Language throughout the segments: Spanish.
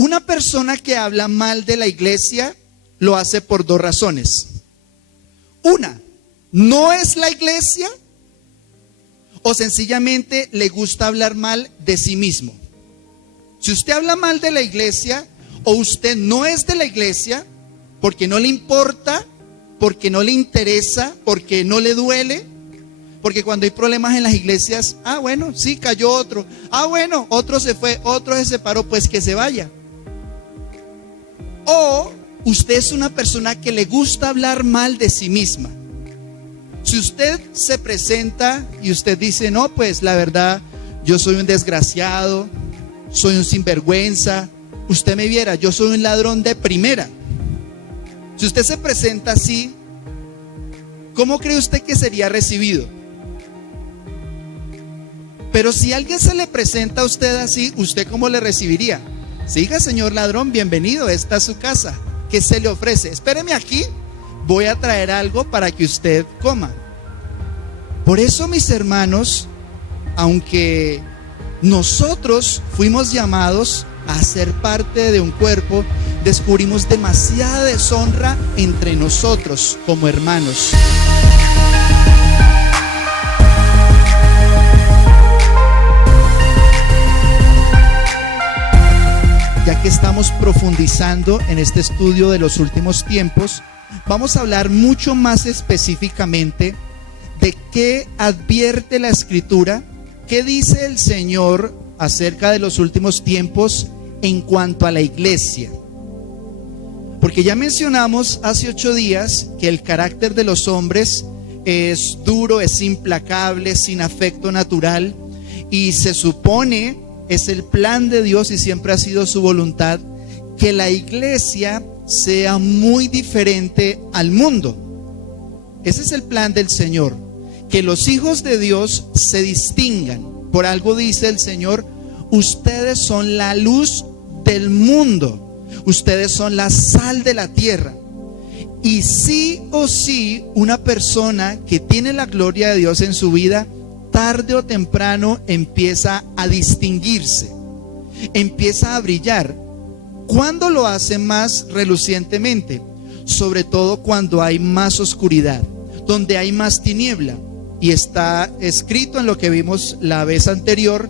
Una persona que habla mal de la iglesia lo hace por dos razones. Una, no es la iglesia, o sencillamente le gusta hablar mal de sí mismo. Si usted habla mal de la iglesia, o usted no es de la iglesia, porque no le importa, porque no le interesa, porque no le duele, porque cuando hay problemas en las iglesias, bueno, sí, cayó otro, bueno, otro se fue, otro se separó, pues que se vaya. O usted es una persona que le gusta hablar mal de sí misma. Si usted se presenta y usted dice, no, pues la verdad, yo soy un desgraciado, soy un sinvergüenza, usted me viera, yo soy un ladrón de primera. Si usted se presenta así, ¿cómo cree usted que sería recibido? Pero si alguien se le presenta a usted así, ¿usted cómo le recibiría? Siga, señor ladrón, bienvenido, esta es su casa. ¿Qué se le ofrece? Espéreme aquí, voy a traer algo para que usted coma. Por eso, mis hermanos, aunque nosotros fuimos llamados a ser parte de un cuerpo, descubrimos demasiada deshonra entre nosotros como hermanos. Ya que estamos profundizando en este estudio de los últimos tiempos, vamos a hablar mucho más específicamente de qué advierte la Escritura, qué dice el Señor acerca de los últimos tiempos en cuanto a la iglesia. Porque ya mencionamos hace 8 días que el carácter de los hombres es duro, es implacable, sin afecto natural, y se supone, es el plan de Dios y siempre ha sido su voluntad, que la iglesia sea muy diferente al mundo. Ese es el plan del Señor, que los hijos de Dios se distingan. Por algo dice el Señor, ustedes son la luz del mundo, ustedes son la sal de la tierra. Y sí o sí, una persona que tiene la gloria de Dios en su vida, tarde o temprano empieza a distinguirse, empieza a brillar. ¿Cuándo lo hace más relucientemente? Sobre todo cuando hay más oscuridad, donde hay más tiniebla. Y está escrito en lo que vimos la vez anterior,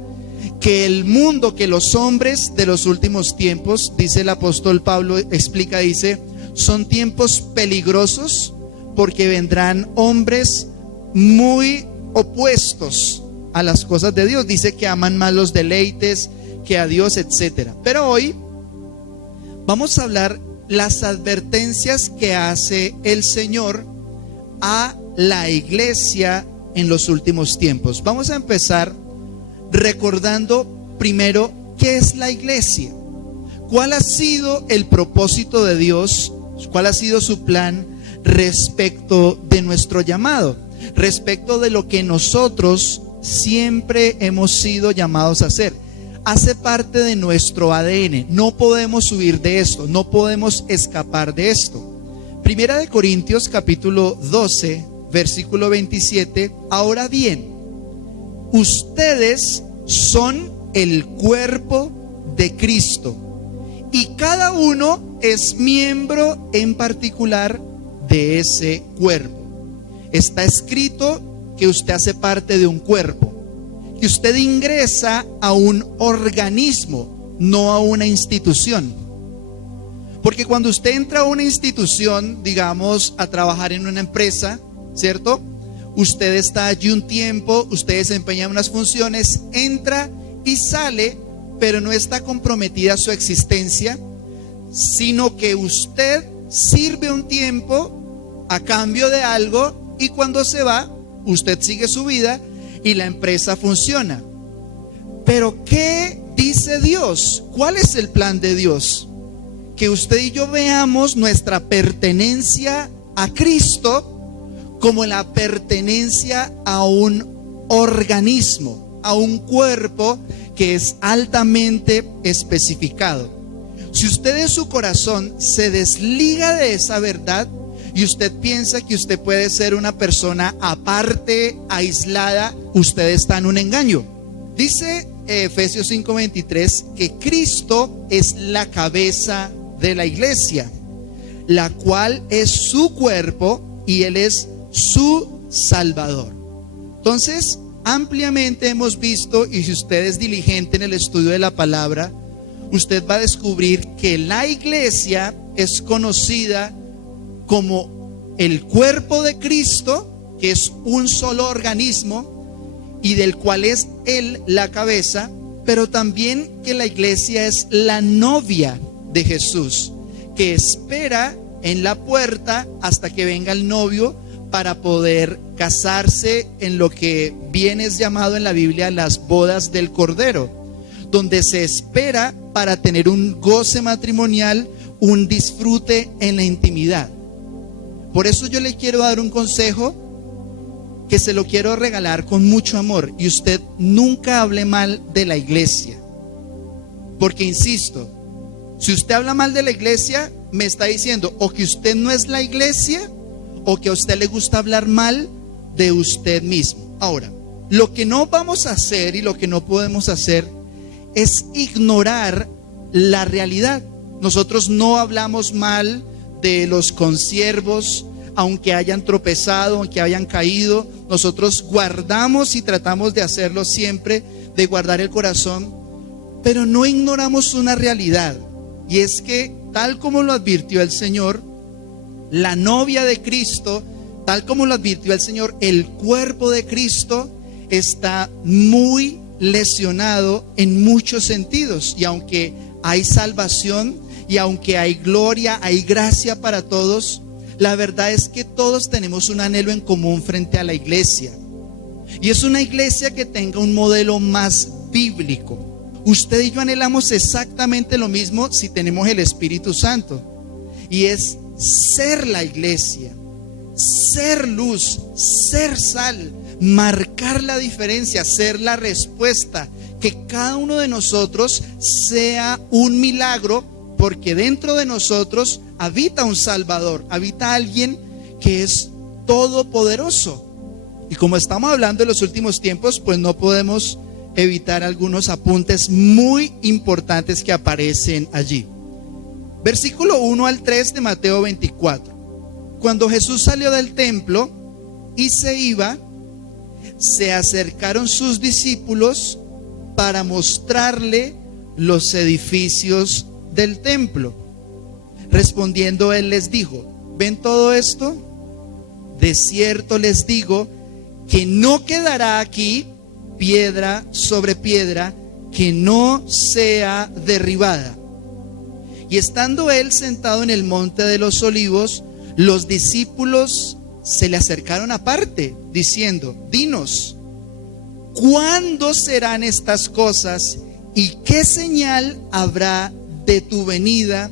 que el mundo, que los hombres de los últimos tiempos, dice el apóstol Pablo, explica, dice, son tiempos peligrosos porque vendrán hombres muy opuestos a las cosas de Dios. Dice que aman más los deleites que a Dios, etcétera. Pero hoy vamos a hablar las advertencias que hace el Señor a la iglesia en los últimos tiempos. Vamos a empezar recordando primero qué es la iglesia, cuál ha sido el propósito de Dios, cuál ha sido su plan respecto de nuestro llamado, respecto de lo que nosotros siempre hemos sido llamados a hacer. Hace parte de nuestro ADN, no podemos huir de esto, no podemos escapar de esto. Primera de Corintios capítulo 12 versículo 27, ahora bien, ustedes son el cuerpo de Cristo y cada uno es miembro en particular de ese cuerpo. Está escrito que usted hace parte de un cuerpo, que usted ingresa a un organismo, no a una institución. Porque cuando usted entra a una institución, digamos, a trabajar en una empresa, ¿cierto? Usted está allí un tiempo, usted desempeña unas funciones, entra y sale, pero no está comprometida su existencia, sino que usted sirve un tiempo a cambio de algo y cuando se va, usted sigue su vida y la empresa funciona. Pero ¿qué dice Dios? ¿Cuál es el plan de Dios? Que usted y yo veamos nuestra pertenencia a Cristo como la pertenencia a un organismo, a un cuerpo que es altamente especificado. Si usted en su corazón se desliga de esa verdad y usted piensa que usted puede ser una persona aparte, aislada, usted está en un engaño. Dice Efesios 5:23 que Cristo es la cabeza de la iglesia, la cual es su cuerpo y Él es su Salvador. Entonces, ampliamente hemos visto, y si usted es diligente en el estudio de la palabra, usted va a descubrir que la iglesia es conocida como el cuerpo de Cristo, que es un solo organismo y del cual es Él la cabeza, pero también que la iglesia es la novia de Jesús, que espera en la puerta hasta que venga el novio para poder casarse en lo que bien es llamado en la Biblia las bodas del Cordero, donde se espera para tener un goce matrimonial, un disfrute en la intimidad. Por eso yo le quiero dar un consejo que se lo quiero regalar con mucho amor, y usted nunca hable mal de la iglesia, porque insisto, si usted habla mal de la iglesia, me está diciendo o que usted no es la iglesia o que a usted le gusta hablar mal de usted mismo. Ahora, lo que no vamos a hacer y lo que no podemos hacer es ignorar la realidad. Nosotros no hablamos mal de los consiervos, aunque hayan tropezado, aunque hayan caído. Nosotros guardamos y tratamos de hacerlo siempre, de guardar el corazón, pero no ignoramos una realidad, y es que, tal como lo advirtió el Señor, la novia de Cristo, tal como lo advirtió el Señor, el cuerpo de Cristo está muy lesionado en muchos sentidos. Y aunque hay salvación y aunque hay gloria, hay gracia para todos, la verdad es que todos tenemos un anhelo en común frente a la iglesia. Y es una iglesia que tenga un modelo más bíblico. Usted y yo anhelamos exactamente lo mismo si tenemos el Espíritu Santo. Y es ser la iglesia, ser luz, ser sal, marcar la diferencia, ser la respuesta, que cada uno de nosotros sea un milagro, porque dentro de nosotros habita un Salvador, habita alguien que es todopoderoso. Y como estamos hablando de los últimos tiempos, pues no podemos evitar algunos apuntes muy importantes que aparecen allí. Versículo 1 al 3 de Mateo 24. Cuando Jesús salió del templo y se iba, se acercaron sus discípulos para mostrarle los edificios del templo. Respondiendo él les dijo: ¿ven todo esto? De cierto les digo que no quedará aquí piedra sobre piedra que no sea derribada. Y estando él sentado en el monte de los olivos, los discípulos se le acercaron aparte, diciendo: dinos, ¿cuándo serán estas cosas? ¿Y qué señal habrá de tu venida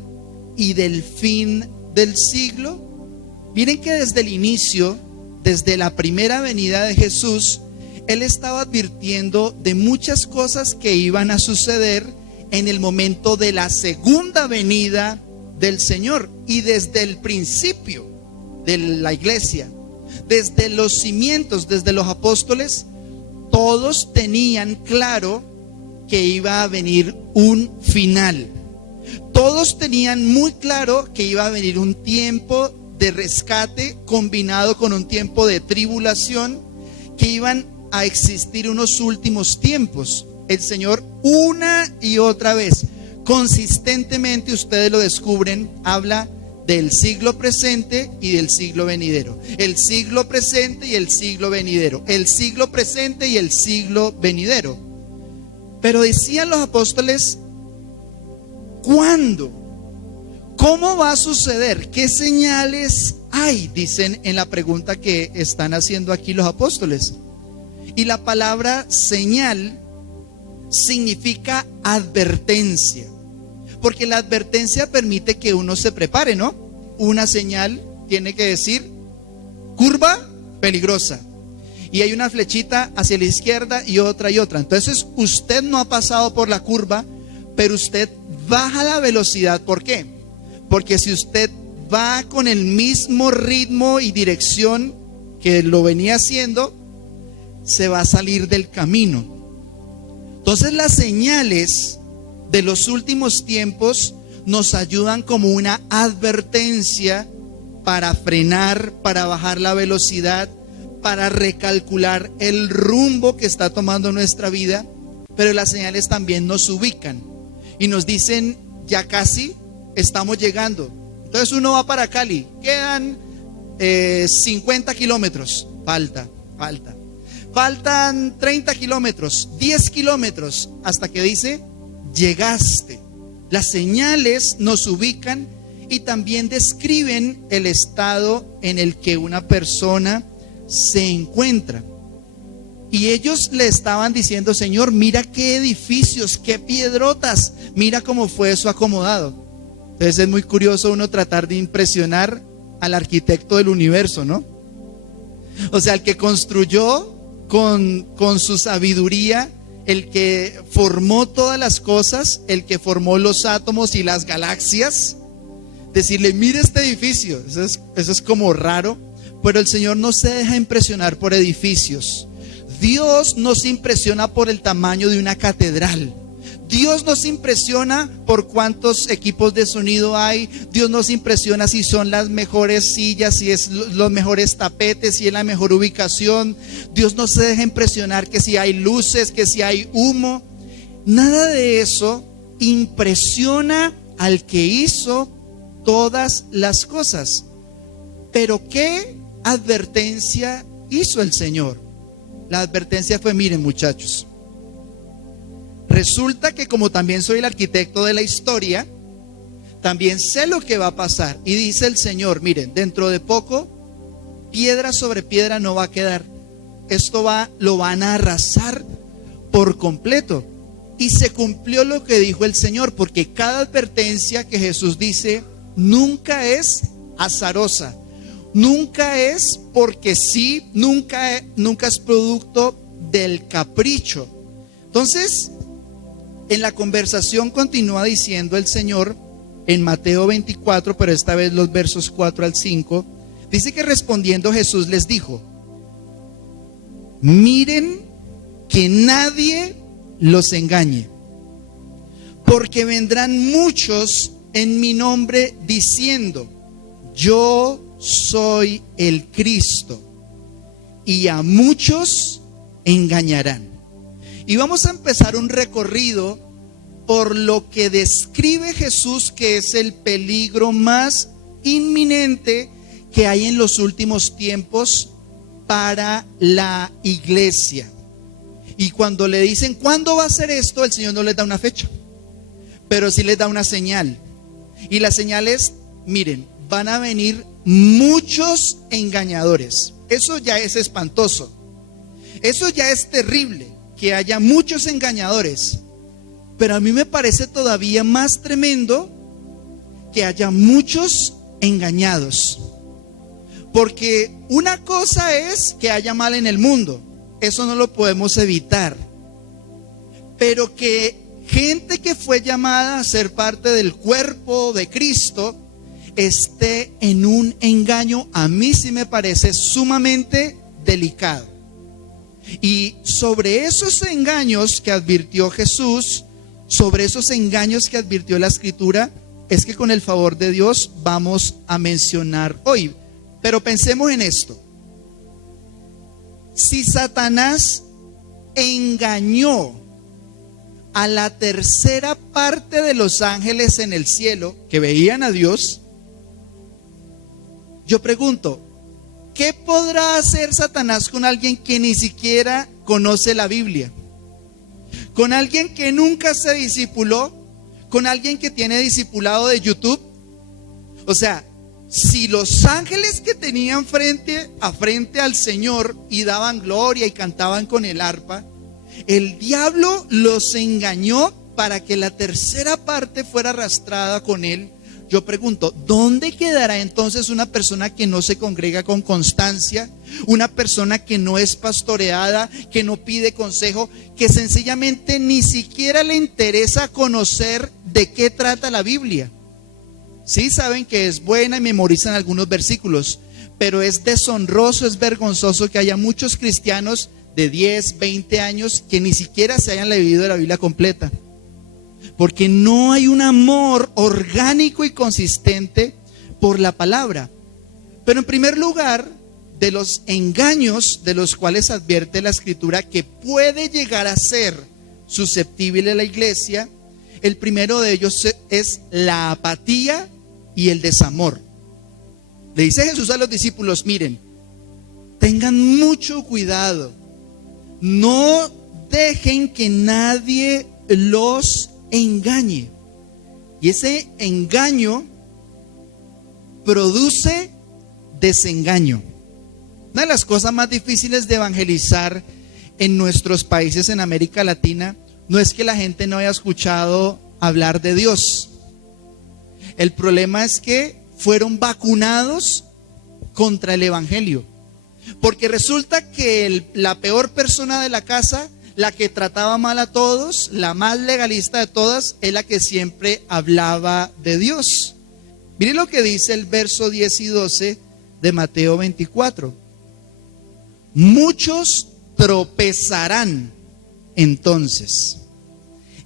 y del fin del siglo? Miren que desde el inicio, desde la primera venida de Jesús, Él estaba advirtiendo de muchas cosas que iban a suceder en el momento de la segunda venida del Señor. Y desde el principio de la iglesia, desde los cimientos, desde los apóstoles, todos tenían claro que iba a venir un final. Todos tenían muy claro que iba a venir un tiempo de rescate combinado con un tiempo de tribulación, que iban a existir unos últimos tiempos. El Señor una y otra vez, consistentemente, ustedes lo descubren, habla del siglo presente y del siglo venidero. El siglo presente y el siglo venidero. El siglo presente y el siglo venidero. Pero decían los apóstoles: ¿cuándo? ¿Cómo va a suceder? ¿Qué señales hay? Dicen en la pregunta que están haciendo aquí los apóstoles. Y la palabra señal significa advertencia, porque la advertencia permite que uno se prepare, ¿no? Una señal tiene que decir: curva peligrosa, y hay una flechita hacia la izquierda y otra y otra. Entonces usted no ha pasado por la curva, pero usted baja la velocidad. ¿Por qué? Porque si usted va con el mismo ritmo y dirección que lo venía haciendo, se va a salir del camino. Entonces las señales de los últimos tiempos nos ayudan como una advertencia para frenar, para bajar la velocidad, para recalcular el rumbo que está tomando nuestra vida. Pero las señales también nos ubican y nos dicen: ya casi estamos llegando. Entonces uno va para Cali, quedan 50 kilómetros, faltan 30 kilómetros, 10 kilómetros, hasta que dice: llegaste. Las señales nos ubican y también describen el estado en el que una persona se encuentra. Y ellos le estaban diciendo: Señor, mira qué edificios, qué piedrotas, mira cómo fue eso acomodado. Entonces es muy curioso uno tratar de impresionar al arquitecto del universo, ¿no? O sea, el que construyó con su sabiduría, el que formó todas las cosas, el que formó los átomos y las galaxias, decirle: mire este edificio. Eso es como raro, pero el Señor no se deja impresionar por edificios. Dios no se impresiona por el tamaño de una catedral. Dios nos impresiona por cuántos equipos de sonido hay. Dios nos impresiona si son las mejores sillas, si es los mejores tapetes, si es la mejor ubicación. Dios no se deja impresionar que si hay luces, que si hay humo. Nada de eso impresiona al que hizo todas las cosas. Pero ¿qué advertencia hizo el Señor? La advertencia fue: miren, muchachos, resulta que como también soy el arquitecto de la historia, también sé lo que va a pasar. Y dice el Señor: miren, dentro de poco, piedra sobre piedra no va a quedar. Esto lo van a arrasar por completo. Y se cumplió lo que dijo el Señor, porque cada advertencia que Jesús dice nunca es azarosa, nunca es porque sí, nunca es producto del capricho. Entonces, en la conversación continúa diciendo el Señor en Mateo 24, pero esta vez los versos 4 al 5, dice que respondiendo Jesús les dijo: miren que nadie los engañe, porque vendrán muchos en mi nombre diciendo: yo soy el Cristo, y a muchos engañarán. Y vamos a empezar un recorrido por lo que describe Jesús que es el peligro más inminente que hay en los últimos tiempos para la iglesia. Y cuando le dicen ¿cuándo va a ser esto?, el Señor no les da una fecha, pero sí les da una señal. Y la señal es: miren, van a venir muchos engañadores. Eso ya es espantoso, eso ya es terrible, que haya muchos engañadores. Pero a mí me parece todavía más tremendo que haya muchos engañados. Porque una cosa es que haya mal en el mundo, eso no lo podemos evitar. Pero que gente que fue llamada a ser parte del cuerpo de Cristo esté en un engaño, a mí sí me parece sumamente delicado. Y sobre esos engaños que advirtió Jesús, sobre esos engaños que advirtió la Escritura, es que con el favor de Dios vamos a mencionar hoy. Pero pensemos en esto: si Satanás engañó a la tercera parte de los ángeles en el cielo que veían a Dios, yo pregunto, ¿qué podrá hacer Satanás con alguien que ni siquiera conoce la Biblia? Con alguien que nunca se discipuló, con alguien que tiene discipulado de YouTube. O sea, si los ángeles que tenían frente a frente al Señor y daban gloria y cantaban con el arpa, el diablo los engañó para que la tercera parte fuera arrastrada con él. Yo pregunto, ¿dónde quedará entonces una persona que no se congrega con constancia? Una persona que no es pastoreada, que no pide consejo, que sencillamente ni siquiera le interesa conocer de qué trata la Biblia. Sí saben que es buena y memorizan algunos versículos, pero es deshonroso, es vergonzoso que haya muchos cristianos de 10, 20 años que ni siquiera se hayan leído la Biblia completa. Porque no hay un amor orgánico y consistente por la palabra. Pero en primer lugar, de los engaños de los cuales advierte la Escritura que puede llegar a ser susceptible a la iglesia, el primero de ellos es la apatía y el desamor. Le dice Jesús a los discípulos: miren, tengan mucho cuidado, no dejen que nadie los engañe. Y ese engaño produce desengaño. Una de las cosas más difíciles de evangelizar en nuestros países en América Latina no es que la gente no haya escuchado hablar de Dios. El problema es que fueron vacunados contra el evangelio. Porque resulta que la peor persona de la casa, la que trataba mal a todos, la más legalista de todas, es la que siempre hablaba de Dios. Miren lo que dice el verso 10 y 12 de Mateo 24. Muchos tropezarán entonces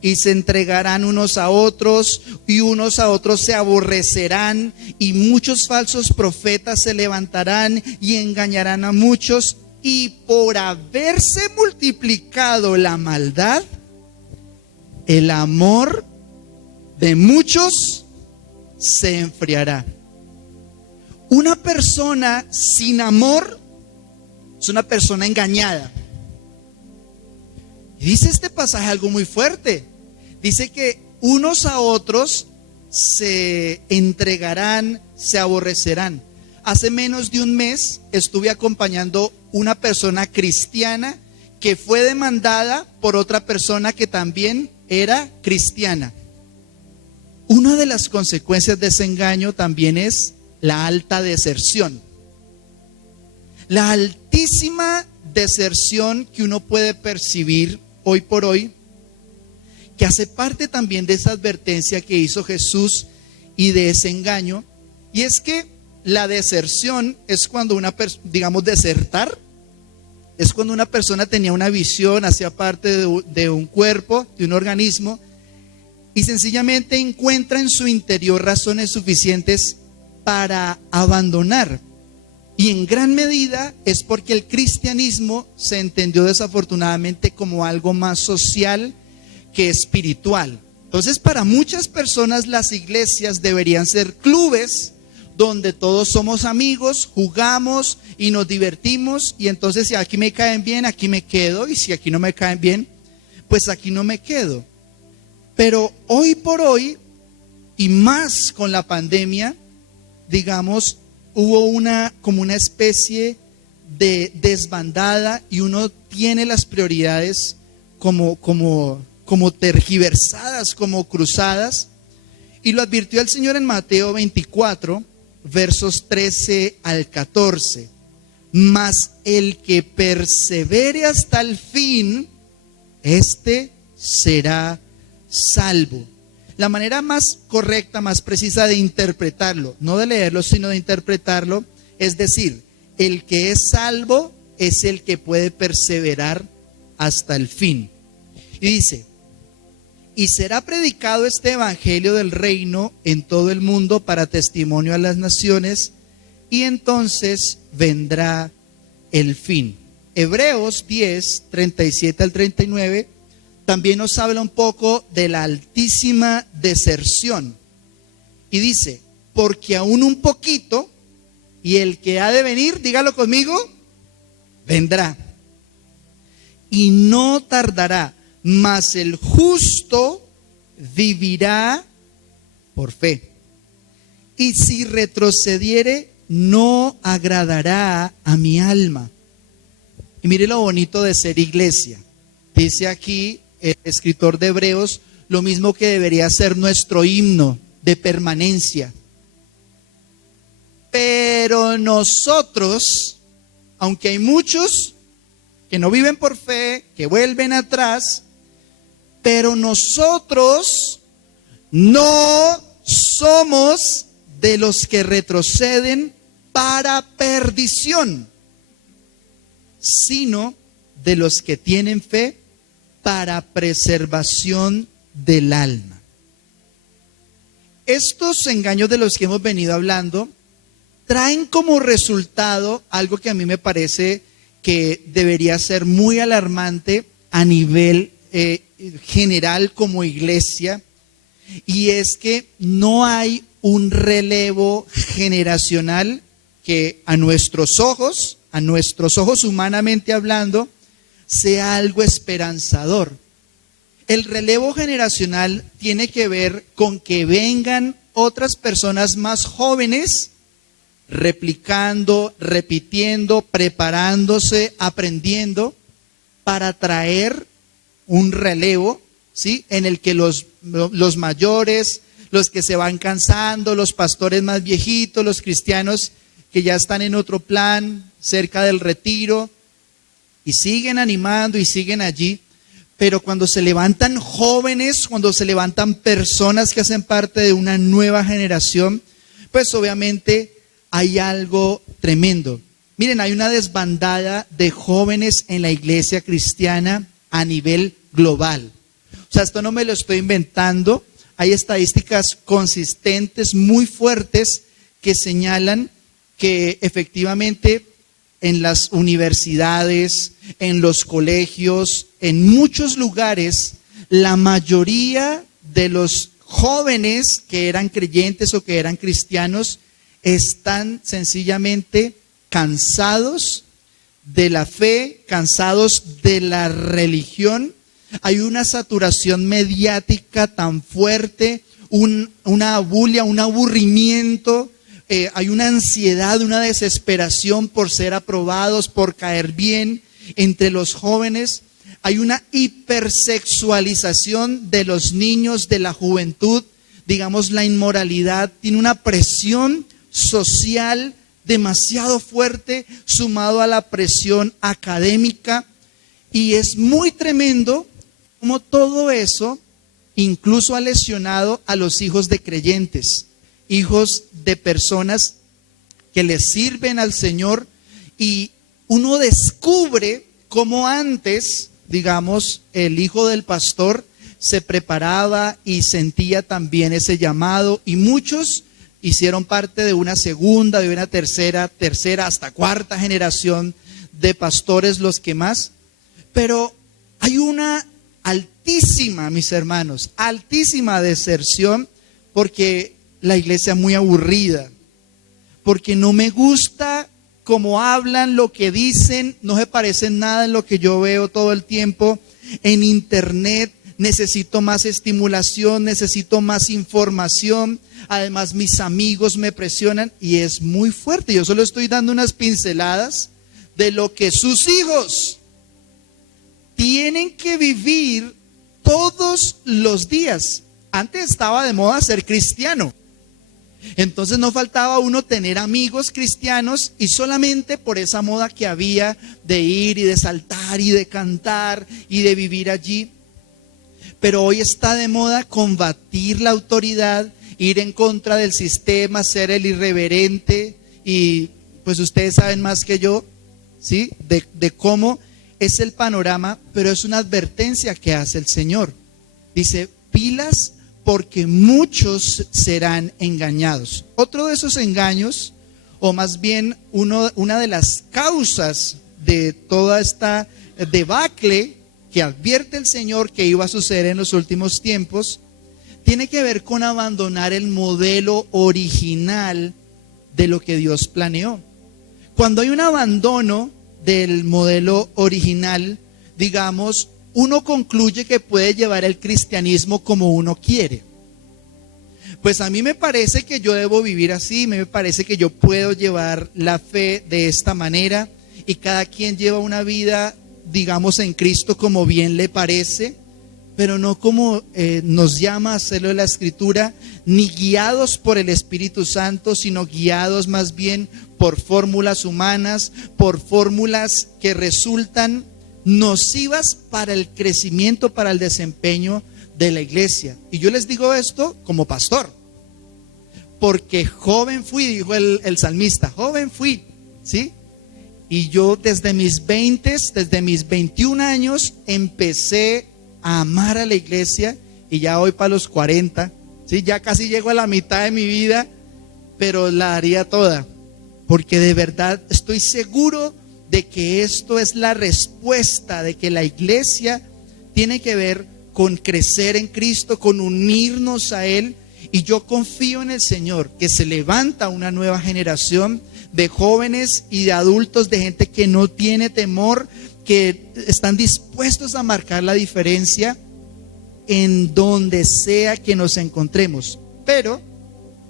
y se entregarán unos a otros, y unos a otros se aborrecerán, y muchos falsos profetas se levantarán y engañarán a muchos, y por haberse multiplicado la maldad, el amor de muchos se enfriará. Una persona sin amor es una persona engañada. Y dice este pasaje algo muy fuerte. Dice que unos a otros se entregarán, se aborrecerán. Hace menos de un mes estuve acompañando una persona cristiana que fue demandada por otra persona que también era cristiana. Una de las consecuencias de ese engaño también es la alta deserción. La altísima deserción que uno puede percibir hoy por hoy, que hace parte también de esa advertencia que hizo Jesús y de ese engaño. Y es que la deserción es cuando desertar, es cuando una persona tenía una visión, hacía parte de un cuerpo, de un organismo, y sencillamente encuentra en su interior razones suficientes para abandonar. Y en gran medida es porque el cristianismo se entendió desafortunadamente como algo más social que espiritual. Entonces, para muchas personas las iglesias deberían ser clubes donde todos somos amigos, jugamos y nos divertimos, y entonces si aquí me caen bien, aquí me quedo, y si aquí no me caen bien, pues aquí no me quedo. Pero hoy por hoy, y más con la pandemia, digamos, hubo como una especie de desbandada, y uno tiene las prioridades como tergiversadas, como cruzadas. Y lo advirtió el Señor en Mateo 24, versos 13 al 14. Mas el que persevere hasta el fin, este será salvo. La manera más correcta, más precisa de interpretarlo, no de leerlo, sino de interpretarlo, es decir, el que es salvo es el que puede perseverar hasta el fin. Y dice: y será predicado este evangelio del reino en todo el mundo para testimonio a las naciones, y entonces vendrá el fin. Hebreos 10, 37 al 39 también nos habla un poco de la altísima deserción. Y dice: porque aún un poquito, y el que ha de venir, dígalo conmigo, vendrá. Y no tardará, mas el justo vivirá por fe. Y si retrocediere, no agradará a mi alma. Y mire lo bonito de ser iglesia. Dice aquí el escritor de Hebreos lo mismo que debería ser nuestro himno de permanencia. Pero nosotros, aunque hay muchos que no viven por fe, que vuelven atrás, pero nosotros no somos de los que retroceden para perdición, sino de los que tienen fe para preservación del alma. Estos engaños de los que hemos venido hablando traen como resultado algo que a mí me parece que debería ser muy alarmante a nivel general como iglesia, y es que no hay un relevo generacional que a nuestros ojos humanamente hablando, sea algo esperanzador. El relevo generacional tiene que ver con que vengan otras personas más jóvenes replicando, repitiendo, preparándose, aprendiendo para traer un relevo, ¿sí? En el que los mayores, los que se van cansando, los pastores más viejitos, los cristianos que ya están en otro plan, cerca del retiro, y siguen animando y siguen allí. Pero cuando se levantan jóvenes, cuando se levantan personas que hacen parte de una nueva generación, pues obviamente hay algo tremendo. Miren, hay una desbandada de jóvenes en la iglesia cristiana a nivel global. O sea, esto no me lo estoy inventando. Hay estadísticas consistentes, muy fuertes, que señalan que efectivamente en las universidades, en los colegios, en muchos lugares, la mayoría de los jóvenes que eran creyentes o que eran cristianos están sencillamente cansados de la fe, cansados de la religión. Hay una saturación mediática tan fuerte, una bulia, un aburrimiento. Hay una ansiedad, una desesperación por ser aprobados, por caer bien entre los jóvenes. Hay una hipersexualización de los niños, de la juventud. Digamos, la inmoralidad tiene una presión social demasiado fuerte, sumado a la presión académica. Y es muy tremendo cómo todo eso incluso ha lesionado a los hijos de creyentes, hijos de personas que le sirven al Señor, y uno descubre cómo antes, digamos, el hijo del pastor se preparaba y sentía también ese llamado, y muchos hicieron parte de una segunda, de una tercera hasta cuarta generación de pastores, los que más. Pero hay una altísima, mis hermanos, altísima deserción, porque la iglesia es muy aburrida, porque no me gusta cómo hablan, lo que dicen, no se parece en nada en lo que yo veo todo el tiempo en internet. Necesito más estimulación, necesito más información. Además, mis amigos me presionan y es muy fuerte. Yo solo estoy dando unas pinceladas de lo que sus hijos tienen que vivir todos los días. Antes estaba de moda ser cristiano. Entonces no faltaba uno tener amigos cristianos, y solamente por esa moda que había de ir y de saltar y de cantar y de vivir allí. Pero hoy está de moda combatir la autoridad, ir en contra del sistema, ser el irreverente, y pues ustedes saben más que yo, ¿sí? De cómo es el panorama, pero es una advertencia que hace el Señor. Dice, pilas, porque muchos serán engañados. Otro de esos engaños, o más bien una de las causas de toda esta debacle que advierte el Señor que iba a suceder en los últimos tiempos, tiene que ver con abandonar el modelo original de lo que Dios planeó. Cuando hay un abandono del modelo original, digamos, uno concluye que puede llevar el cristianismo como uno quiere. Pues a mí me parece que yo debo vivir así, me parece que yo puedo llevar la fe de esta manera, y cada quien lleva una vida, digamos, en Cristo como bien le parece, pero no como nos llama a hacerlo la Escritura, ni guiados por el Espíritu Santo, sino guiados más bien por fórmulas humanas, por fórmulas que resultan nocivas para el crecimiento, para el desempeño de la iglesia. Y yo les digo esto como pastor, porque joven fui, dijo el salmista, joven fui, ¿sí? Y yo desde mis 20, desde mis 21 años, empecé a amar a la iglesia y ya voy para los 40. ¿Sí? Ya casi llego a la mitad de mi vida, pero la daría toda. Porque de verdad estoy seguro de que esto es la respuesta, de que la iglesia tiene que ver con crecer en Cristo, con unirnos a Él. Y yo confío en el Señor, que se levanta una nueva generación de jóvenes y de adultos, de gente que no tiene temor, que están dispuestos a marcar la diferencia en donde sea que nos encontremos. Pero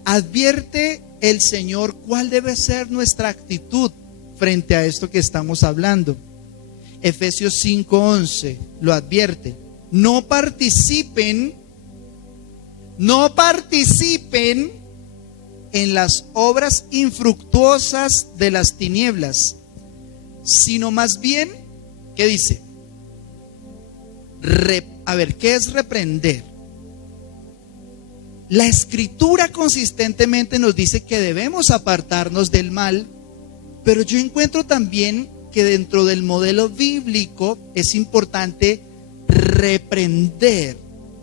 advierte el Señor cuál debe ser nuestra actitud frente a esto que estamos hablando. Efesios 5:11 lo advierte: no participen en las obras infructuosas de las tinieblas, sino más bien, ¿qué dice? ¿Qué es reprender? La Escritura consistentemente nos dice que debemos apartarnos del mal, pero yo encuentro también que dentro del modelo bíblico es importante reprender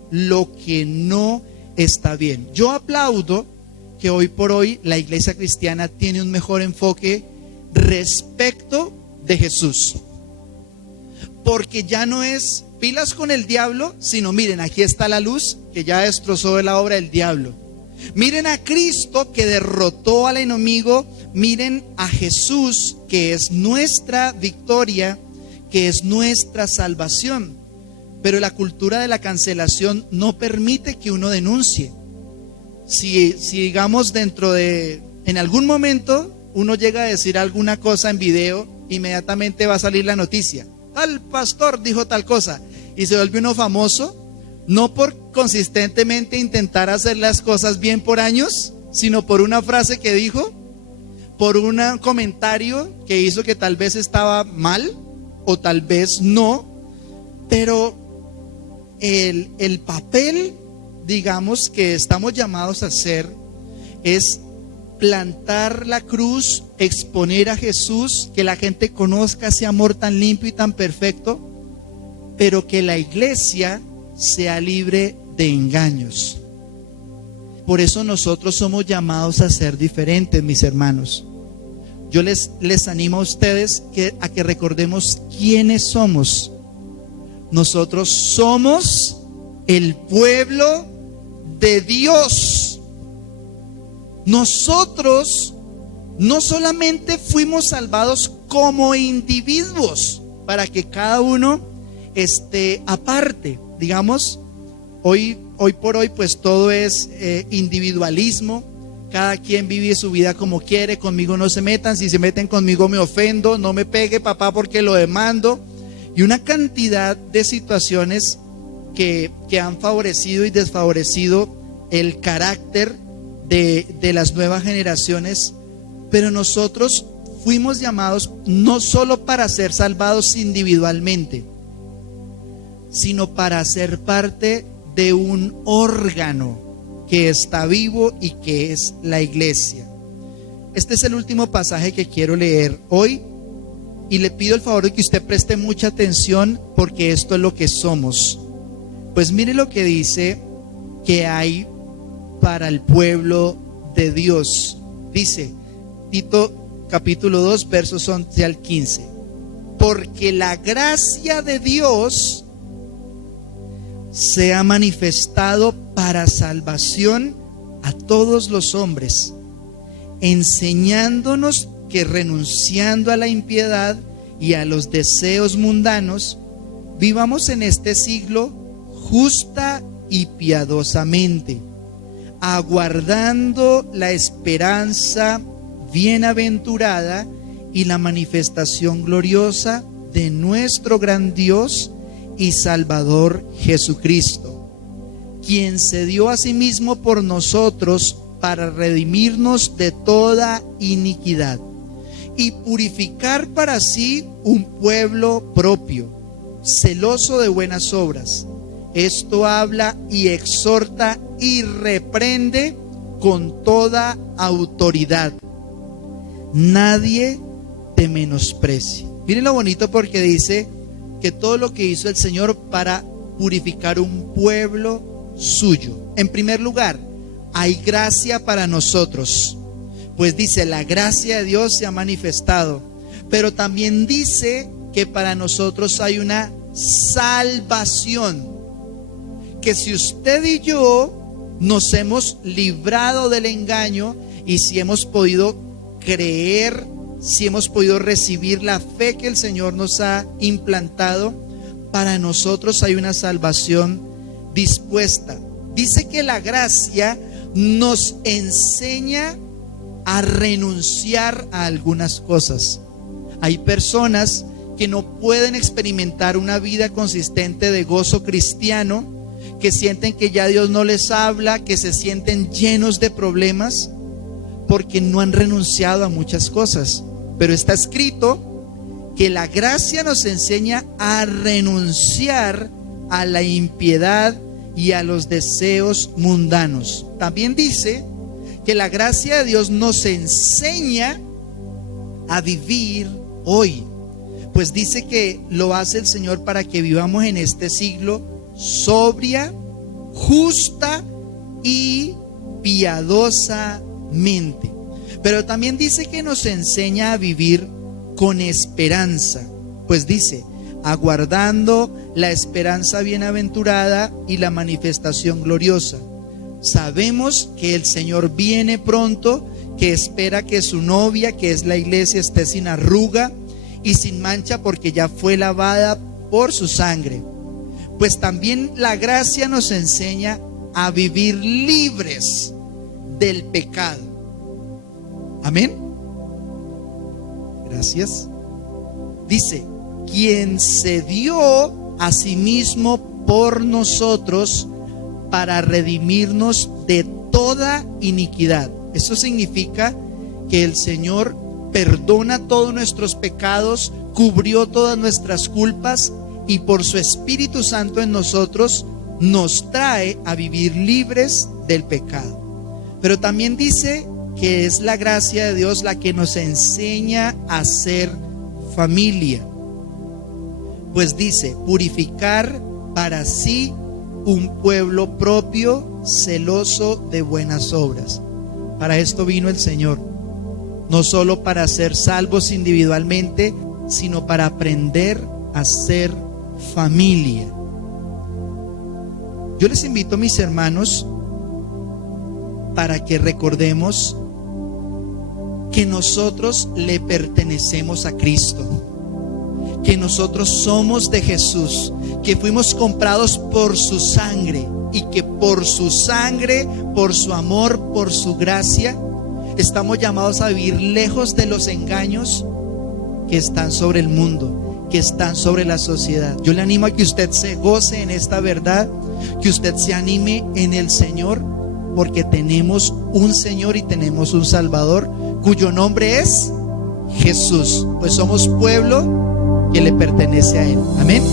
lo que no está bien. Yo aplaudo que hoy por hoy la iglesia cristiana tiene un mejor enfoque respecto de Jesús, porque ya no es pilas con el diablo, sino miren, aquí está la luz que ya destrozó la obra del diablo. Miren a Cristo que derrotó al enemigo. Miren a Jesús que es nuestra victoria, que es nuestra salvación. Pero la cultura de la cancelación no permite que uno denuncie. Si digamos en algún momento uno llega a decir alguna cosa en video, inmediatamente va a salir la noticia: tal pastor dijo tal cosa, y se vuelve uno famoso, no por consistentemente intentar hacer las cosas bien por años, sino por una frase que dijo, por un comentario que hizo que tal vez estaba mal o tal vez no. Pero el papel, digamos, que estamos llamados a hacer es plantar la cruz, exponer a Jesús, que la gente conozca ese amor tan limpio y tan perfecto, pero que la iglesia sea libre de engaños. Por eso nosotros somos llamados a ser diferentes, mis hermanos. Yo les animo a ustedes a que recordemos quiénes somos. Nosotros somos el pueblo de Dios. Nosotros no solamente fuimos salvados como individuos, para que cada uno esté aparte. Digamos, hoy por hoy pues todo es individualismo. Cada quien vive su vida como quiere. Conmigo no se metan, si se meten conmigo me ofendo. No me pegue papá porque lo demando. Y una cantidad de situaciones que han favorecido y desfavorecido el carácter de las nuevas generaciones. Pero nosotros fuimos llamados no solo para ser salvados individualmente, sino para ser parte de un órgano que está vivo y que es la iglesia. Este es el último pasaje que quiero leer hoy, y le pido el favor de que usted preste mucha atención, porque esto es lo que somos. Pues mire lo que dice que hay para el pueblo de Dios. Dice Tito capítulo 2 versos 11 al 15: porque la gracia de Dios se ha manifestado para salvación a todos los hombres, enseñándonos que renunciando a la impiedad y a los deseos mundanos, vivamos en este siglo justa y piadosamente, aguardando la esperanza bienaventurada y la manifestación gloriosa de nuestro gran Dios y Salvador Jesucristo, quien se dio a sí mismo por nosotros para redimirnos de toda iniquidad y purificar para sí un pueblo propio, celoso de buenas obras. Esto habla y exhorta y reprende con toda autoridad. Nadie te menosprecie. Miren lo bonito, porque dice que todo lo que hizo el Señor para purificar un pueblo suyo. En primer lugar, hay gracia para nosotros, pues dice, la gracia de Dios se ha manifestado. Pero también dice que para nosotros hay una salvación, que si usted y yo nos hemos librado del engaño, y si hemos podido creer, si hemos podido recibir la fe que el Señor nos ha implantado, para nosotros hay una salvación dispuesta. Dice que la gracia nos enseña a renunciar a algunas cosas. Hay personas que no pueden experimentar una vida consistente de gozo cristiano, que sienten que ya Dios no les habla, que se sienten llenos de problemas, porque no han renunciado a muchas cosas. Pero está escrito que la gracia nos enseña a renunciar a la impiedad y a los deseos mundanos. También dice que la gracia de Dios nos enseña a vivir hoy, pues dice que lo hace el Señor para que vivamos en este siglo sobria, justa y piadosamente. Pero también dice que nos enseña a vivir con esperanza, pues dice, aguardando la esperanza bienaventurada y la manifestación gloriosa. Sabemos que el Señor viene pronto, que espera que su novia, que es la iglesia, esté sin arruga y sin mancha, porque ya fue lavada por su sangre. Pues también la gracia nos enseña a vivir libres del pecado. Amén. Gracias. Dice, quien se dio a sí mismo por nosotros para redimirnos de toda iniquidad. Eso significa que el Señor perdona todos nuestros pecados, cubrió todas nuestras culpas, y por su Espíritu Santo en nosotros nos trae a vivir libres del pecado. Pero también dice que es la gracia de Dios la que nos enseña a ser familia. Pues dice, purificar para sí un pueblo propio, celoso de buenas obras. Para esto vino el Señor, no solo para ser salvos individualmente, sino para aprender a ser familia. Yo les invito, mis hermanos, para que recordemos que nosotros le pertenecemos a Cristo, que nosotros somos de Jesús, que fuimos comprados por su sangre, y que por su sangre, por su amor, por su gracia, estamos llamados a vivir lejos de los engaños que están sobre el mundo, que están sobre la sociedad. Yo le animo a que usted se goce en esta verdad, que usted se anime en el Señor, porque tenemos un Señor y tenemos un Salvador, cuyo nombre es Jesús. Pues somos pueblo que le pertenece a Él. Amén.